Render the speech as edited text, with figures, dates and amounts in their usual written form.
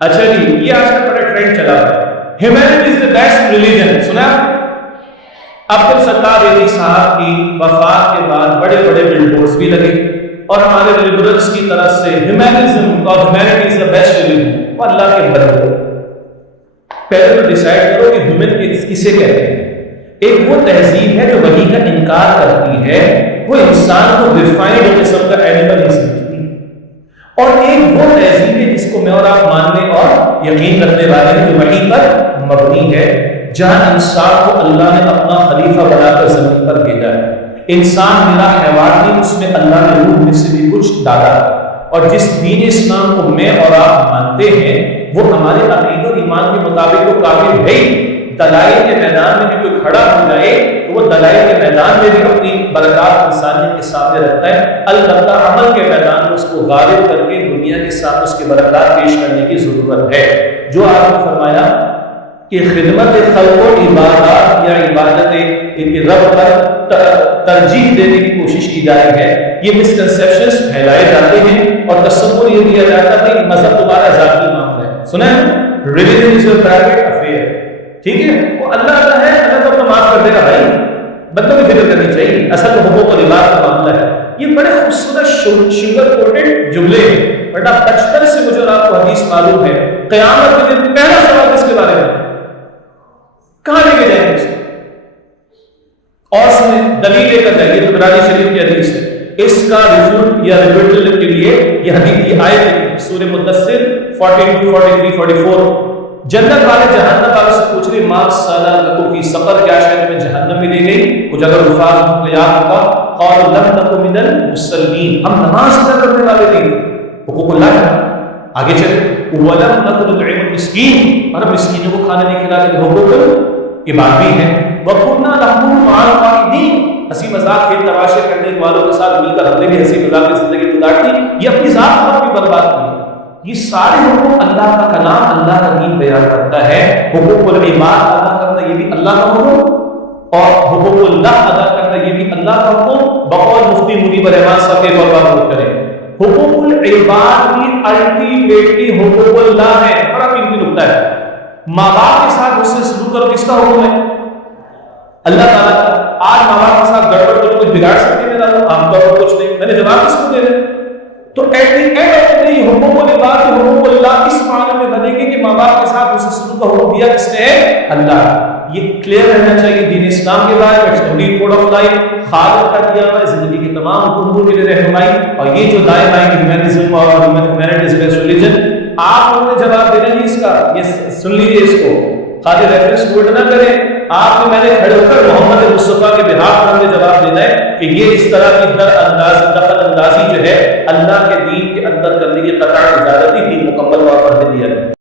اچھا جی، یہ آج کا بڑا ٹرینڈ چلا ہے، humanity is the best religion. سنا عبد الستار علی صاحب کی وفات کے بعد بڑے بڑے بل بورڈز بھی لگے اور ہمارے لبرلز کی طرف سے ہیومینزم اور humanity is the best religion. اور اللہ کے بندو، پہلے تو ڈیسائیڈ کرو کہ ہیومن کسے کہتے ہیں. ایک وہ تہذیب ہے جو وحی کا انکار کرتی ہے، وہ انسان کو ریفائنڈ قسم کا اینیمل نہیں سمجھتی، اور ایک وہ تہذیب ہے جس کو میں اور آپ ماننے اور یقین کرنے والے ہیں جو وحی پر مبنی ہے، جہاں انسان کو اللہ نے اپنا خلیفہ بنا کر زمین پر بھیجا ہے. انسان میرا حیوان نہیں، اس میں اللہ نے روح میں سے بھی کچھ ڈالا. اور جس دین اسلام کو میں اور آپ مانتے ہیں وہ ہمارے عقیدہ اور ایمان کے مطابق تو قابل ہے ہی. دلائل کے میدان میں بھی کوئی کھڑا ہو جائے تو وہ دلائل کے میدان میں بھی اپنی برکات انسانیت کے سامنے رکھتا ہے، البتہ عمل کے میدان میں اس کو غالب کر کے دنیا کے سامنے اس کی برکات پیش کرنے کی ضرورت ہے. جو آپ نے فرمایا کہ خدمت خلق و عبادات یا عبادت رب پر ترجیح دینے کی کوشش کی جا رہی ہے، یہ مسکنسیپشنز پھیلائے جاتے ہیں اور تصور یہ دیا جاتا ہے کہ مذہب تمہارا ذاتی معاملہ ہے. سنا ہے، religion is your private affair. ٹھیک ہے، وہ اللہ کا ہے، اللہ تو اپنا معاف کر دے گا. بھائی بندوں کی فکر کرنی چاہیے، اصل تو حقوق اور عبادت کا معاملہ ہے. یہ بڑے خوبصورت شوگر کوٹڈ جملے ہیں، بٹ آپ بچپن سے مجھے اور آپ کو حدیث معلوم ہے. قیامت کے دن پہلا سوال کس کے بارے میں؟ کہاں لے کے جائیں گے اس کو؟ اور سنیں، دلیل لے کر جائیے. بخاری شریف کی حدیث ہے، اس کا ریفیوٹ یا ریبٹل کے لیے یہ حدیث یہ آیت ہے سورہ مدثر 42 43 44. جنت والے جہنم والے سے پوچھ رہے ما سلککم فی سقر، کیا شاید میں جہنم میں لے گئی؟ کچھ اگر الفاظ کو یاد ہوگا، قالوا لم نکن من المصلین، ہم نماز ادا کرنے والے نہیں. حقوق اللہ ہے. آگے چلے، ولم نکن نطعم المسکین، اور مسکینوں کو کھانا نہیں کھلاتے تھے. حقوق عباد بھی ہیں. وکنا نحن مع القائدین، ہنسی مذاق کھیل تماشے کرنے والوں کے ساتھ مل کر ہم نے بھی ہنسی مذاق کی زندگی گزارتی. یہ اپنی ذات پر بھی برباد کی. یہ سارے حقوق اللہ کا کلام، اللہ کا دین بیان کرتا ہے. حقوق العباد ادا کرنا یہ بھی اللہ کا حکم، اور حقوق اللہ ادا کرنا یہ بھی اللہ کا حکم. بقول مفتی منیب الرحمان صاحب کے بار بار نوٹ کریں، حقوق العباد کی الٹیمیٹلی حقوق اللہ ہے. بڑا قیمتی نکتہ ہے. ماں باپ کے ساتھ اس سے سلوک کرو، کس کا حکم ہے؟ اللہ تعالیٰ کا. آج ماں باپ کے ساتھ گڑبڑ کرو، کچھ بگاڑ سکتے ہیں؟ عام طور پر کچھ نہیں. میں نے جواب کس کو دے رہے؟ تو at the end of the day حقوق العباد کے حقوق اللہ اس معنی میں بنے گی کہ ماں باپ کے ساتھ اسے سلوک کا حکم دیا کس نے؟ اللہ. یہ کلیئر رہنا چاہیے دین اسلام کے بارے میں. اٹس کوڈ آف لائف، خالق کا دیا ہوا زندگی کے تمام حقوق کے لیے رہنمائی. اور یہ جو دائیں بائیں ہیومنزم اور ہیومینٹی از بیسٹ ریلیجن، آپ لوگوں نے جواب دینا نہیں اس کا. یہ سن لیجیے، اس کو خالی ریفرنس کوٹ نہ کریں. آپ کو میں نے کھڑے ہو کر محمد مصطفیٰ کے بہاف پر جواب دینا ہے کہ یہ اس طرح کی دخل اندازی جو ہے اللہ کے دین کے اندر کرنے کی قطعی اجازت ہی دین مکمل طور پر دے دیا ہے.